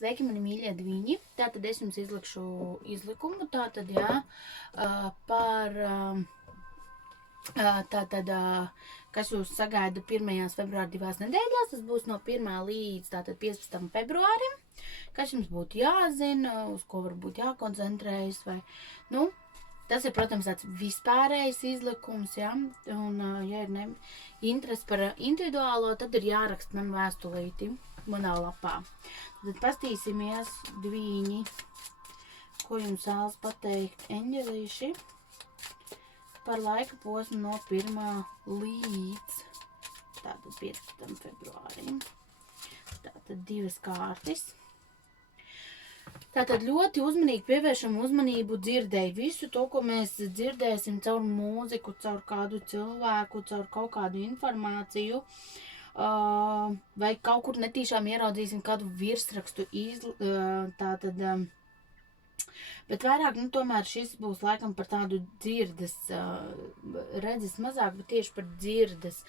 Sveiki, mani mīļie dviņi. Tātad es jums izlikšu izlikumu, tātad, jā, par, kas jūs sagaida 1. februāra 2 nedēļās. Tas būs no 1. līdz tātad 15. februārim. Kas jums būtu jāzina, uz ko varbūt jākoncentrējas vai, tas ir, protams, tāds vispārējs izlikums, ja, un, ja ir interesi par individuālo, tad ir jāraksta man vēstulīti manā lapā. Tad pastīsimies dviņi, ko jums vēlas pateikt eņģelīši par laika posmu no 1. līdz tātad 15. februārim. Tātad 2 kārtis. Tātad ļoti uzmanīgi pievēršam uzmanību dzirdēji visu to, ko mēs dzirdēsim caur mūziku, caur kādu cilvēku, caur kaut kādu informāciju, vai kaut kur netīšām ieraudzīsim kādu virsrakstu, bet vairāk, tomēr šis būs laikam par tādu dzirdes, redzes mazāk, bet tieši par dzirdes.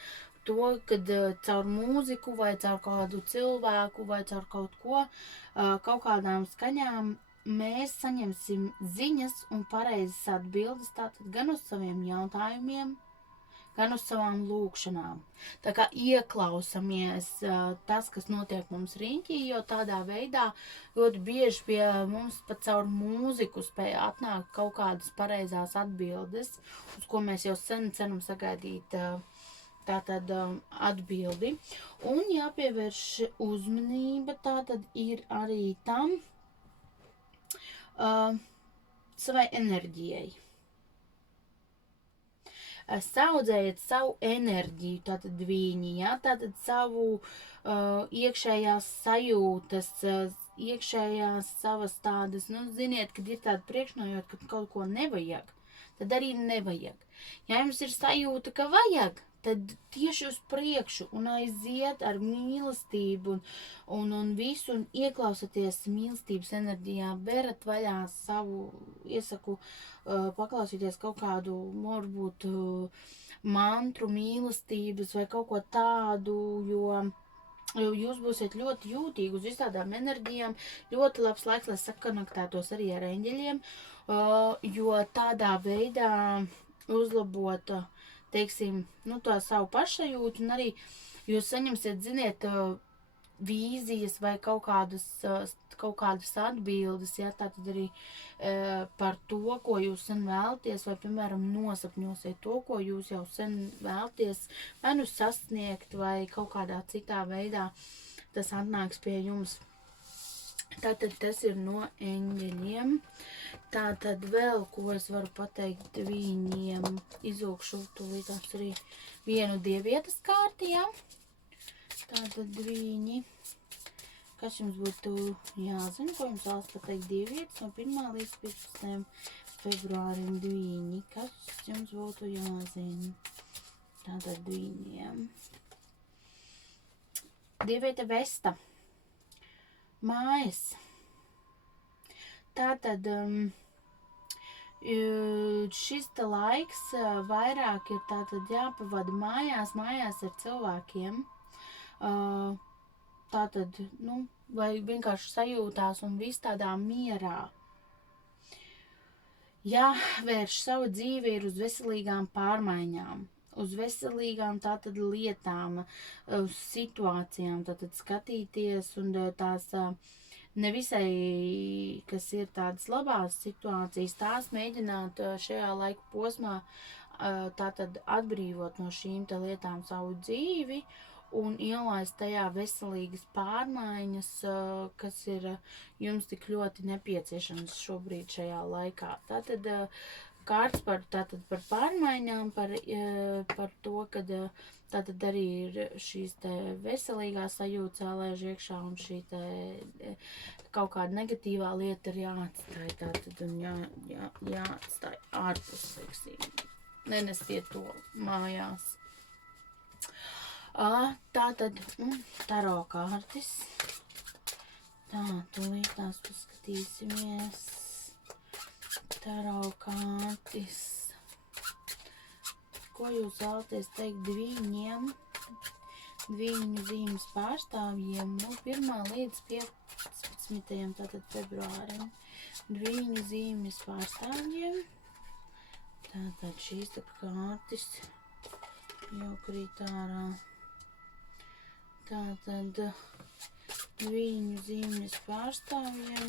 To, kad caur mūziku vai caur kādu cilvēku vai caur kaut ko, kaut kādām skaņām mēs saņemsim ziņas un pareizas atbildes tātad gan uz saviem jautājumiem, gan uz savām lūkšanām. Tā kā ieklausamies tas, kas notiek mums riņķī, jo tādā veidā ļoti bieži pie mums pat caur mūziku spēja atnākt kaut kādas pareizās atbildes, uz ko mēs jau sen ceram sagaidīt tātad atbildi. Un jāpievērš uzmanība tātad ir arī tam savai enerģijai. Saudzējiet savu enerģiju, tātad dviņi, ja? Tātad savu iekšējās sajūtas, iekšējās savas tādas, ziniet, kad ir tāda priekšnojot, kad kaut ko nevajag, tad arī nevajag. Ja jums ir sajūta, ka vajag, tad tieši uz priekšu un aiziet ar mīlestību un visu un ieklausaties mīlestības enerģijā, berat vaļā savu, iesaku paklausīties kaut kādu, varbūt mantru mīlestības vai kaut ko tādu, jo jūs būsiet ļoti jūtīgi uz visādām enerģijām, ļoti labs laiks, lai sakonektētos arī ar eņģeļiem, jo tādā veidā uzlabot, teiksim, to savu pašsajūtu, un arī jūs saņemsiet, ziniet, vīzijas vai kaut kādas atbildes, ja, tātad arī par to, ko jūs sen vēlties, vai, piemēram, nosapņosiet to, ko jūs jau sen vēlties, vai sasniegt, vai kaut kādā citā veidā tas atnāks pie jums. Tātad tas ir no eņģeļiem. Tātad vēl, ko es varu pateikt viņiem, izūkšu tūlītās arī vienu dievietas kārti, ja? Tātad dviņi. Kas jums būtu jāzina, ko jums vēlas pateikt dievietas no 1. līdz 15. februārim dviņi? Kas jums būtu jāzina? Tātad dviņiem. Dieviete Vesta. Mājas. Tātad šis te laiks vairāk ir tātad jāpavada mājās ar cilvēkiem. Tātad, vai vienkārši sajūtās un viss tādā mierā. Jāvērš savu dzīvi ir uz veselīgām pārmaiņām. Uz veselīgām tātad lietām, uz situācijām, tātad skatīties un tās nevisai, kas ir tādas labās situācijas, tās mēģināt šajā laika posmā tātad atbrīvot no šīm te lietām savu dzīvi un ielaist tajā veselīgas pārmaiņas, kas ir jums tik ļoti nepieciešams šobrīd šajā laikā. Tātad kārts par pārmaiņām, par to, kad tātad arī ir šīs te veselīgās sajūtas jālaiž iekšā un šī te kaut kāda negatīvā lieta ir jāatstāj tātad un jāatstāj ārpus, teiksim. Nenesiet to mājās. Tātad taro kārtis. Tā, tūlīt tās paskatīsimies. Taro kārtis. Ko jūs vēlaties teikt dviņiem? Dviņu zīmes pārstāvjiem no 1. līdz 15. tātad februārim. Dviņu zīmes pārstāvjiem. Tātad šīs te kārtis jau krīt ārā. Tātad dviņu zīmes pārstāvjiem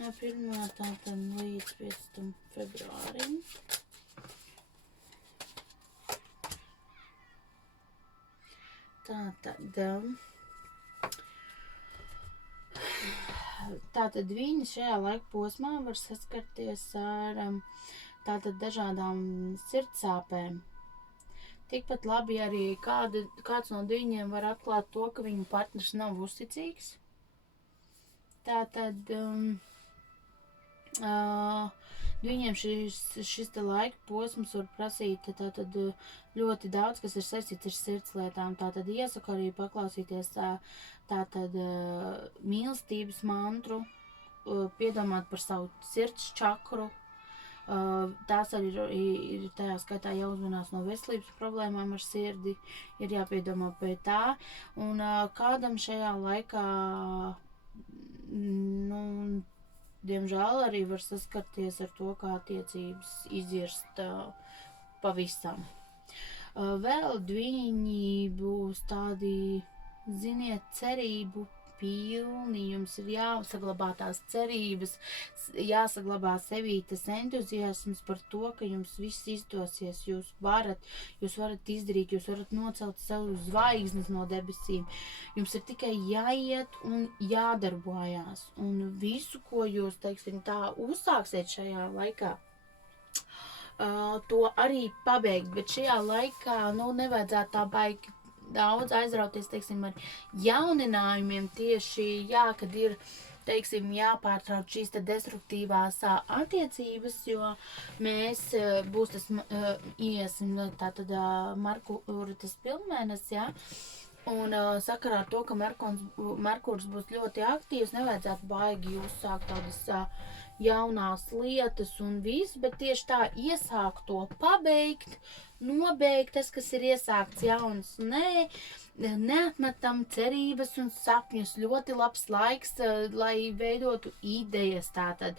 no 1. tātad līdz 15. februārim. Tātad viņi šajā laika posmā var saskarties ar tātad dažādām sirdsāpēm. Tikpat labi arī kāds no viņiem var atklāt to, ka viņu partners nav uzticīgs. Tātad viņiem šis te laika posms var prasīt tātad ļoti daudz, kas ir saistīts ar sirdslietām. Tātad iesaku arī paklausīties tātad mīlestības mantru, piedomāt par savu sirds čakru. Tās arī ir tajā skaitā jāuzmanās no veselības problēmām ar sirdi, ir jāpiedomā pie tā. Un kādam šajā laikā, diemžēl arī var saskarties ar to, kā attiecības izirst pavisam. Vēl dviņi būs tādi, ziniet, cerību pilni, jums ir jāsaglabā tās cerības, jāsaglabā sevī tas entuziasms par to, ka jums viss izdosies, jūs varat izdarīt, jūs varat nocelt savu zvaigznes no debesīm, jums ir tikai jāiet un jādarbojās, un visu, ko jūs, teiksim, tā uzsāksiet šajā laikā, to arī pabeigt, bet šajā laikā, nevajadzētu tā baigi daudz aizrauties, teiksim, ar jauninājumiem tieši, kad ir, teiksim, jāpārtrauc šīs te destruktīvās attiecības, jo mēs būs tas, iesim tātad Merkūra pilnmēnes, un sakarā ar to, ka Merkūrs būs ļoti aktīvs, nevajadzētu baigi uzsākt tādas jaunās lietas un visu, bet tieši tā iesākt to pabeigt, nobeigt tas, kas ir iesākts jauns. Neatmetam cerības un sapņus. Ļoti labs laiks, lai veidotu idejas, tātad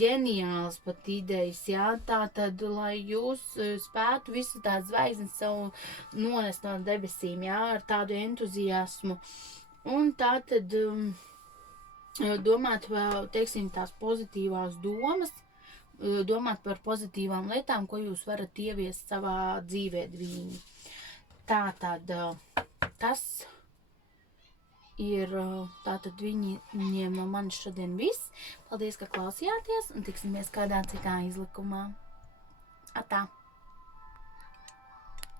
ģeniāls pat idejas, tātad, lai jūs spētu visu tās zvaigznes savu nonest no debesīm, ar tādu entuziasmu. Un tātad domāt vēl, teiksim, tās pozitīvās domas, domāt par pozitīvām lietām, ko jūs varat ieviest savā dzīvē dviņi. Tātad tas ir tātad viņiem no manis šodien viss. Paldies, ka klausījāties un tiksimies kādā citā izlikumā. Atā!